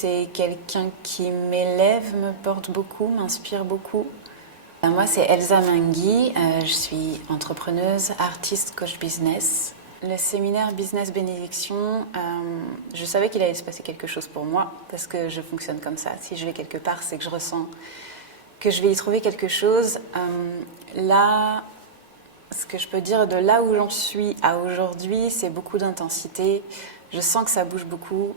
c'est quelqu'un qui m'élève, me porte beaucoup, m'inspire beaucoup. Moi, c'est Elsa Mingui, je suis entrepreneuse, artiste, coach business. Le séminaire Business Bénédiction, je savais qu'il allait se passer quelque chose pour moi, parce que je fonctionne comme ça. Si je vais quelque part, c'est que je ressens que je vais y trouver quelque chose. Là, ce que je peux dire de là où j'en suis à aujourd'hui, c'est beaucoup d'intensité. Je sens que ça bouge beaucoup.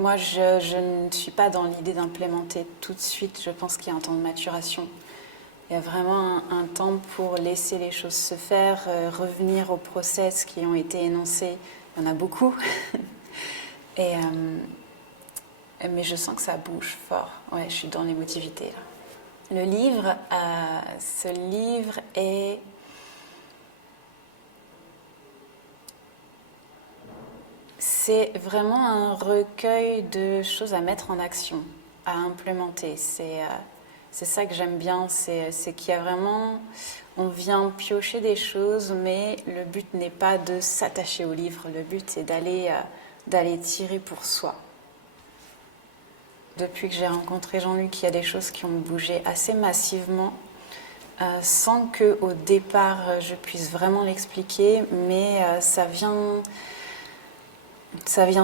Moi, je ne suis pas dans l'idée d'implémenter tout de suite. Je pense qu'il y a un temps de maturation. Il y a vraiment un temps pour laisser les choses se faire, revenir aux process qui ont été énoncés. Il y en a beaucoup. Et, mais je sens que ça bouge fort. Ouais, je suis dans l'émotivité là. Le livre, ce livre est... C'est vraiment un recueil de choses à mettre en action, à implémenter. C'est ça que j'aime bien, c'est qu'il y a vraiment... On vient piocher des choses, mais le but n'est pas de s'attacher au livre, le but c'est d'aller tirer pour soi. Depuis que j'ai rencontré Jean-Luc, il y a des choses qui ont bougé assez massivement, sans qu'au départ je puisse vraiment l'expliquer, mais ça vient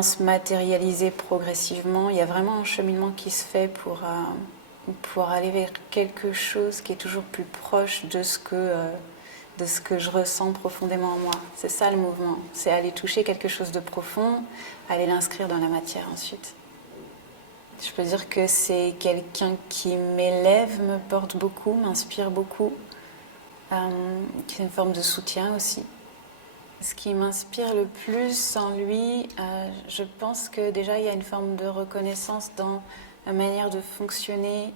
se matérialiser progressivement. Il y a vraiment un cheminement qui se fait pour aller vers quelque chose qui est toujours plus proche de ce que je ressens profondément en moi. C'est ça le mouvement, c'est aller toucher quelque chose de profond, aller l'inscrire dans la matière ensuite. Je peux dire que c'est quelqu'un qui m'élève, me porte beaucoup, m'inspire beaucoup, qui est une forme de soutien aussi. Ce qui m'inspire le plus en lui, je pense que déjà il y a une forme de reconnaissance dans la manière de fonctionner.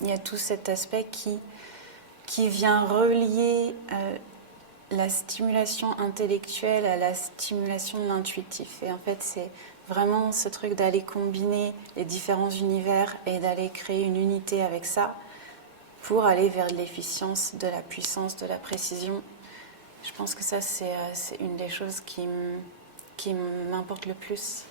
Il y a tout cet aspect qui vient relier la stimulation intellectuelle à la stimulation de l'intuitif. Et en fait, c'est vraiment ce truc d'aller combiner les différents univers et d'aller créer une unité avec ça pour aller vers de l'efficience, de la puissance, de la précision. Je pense que ça, c'est une des choses qui m'importe le plus.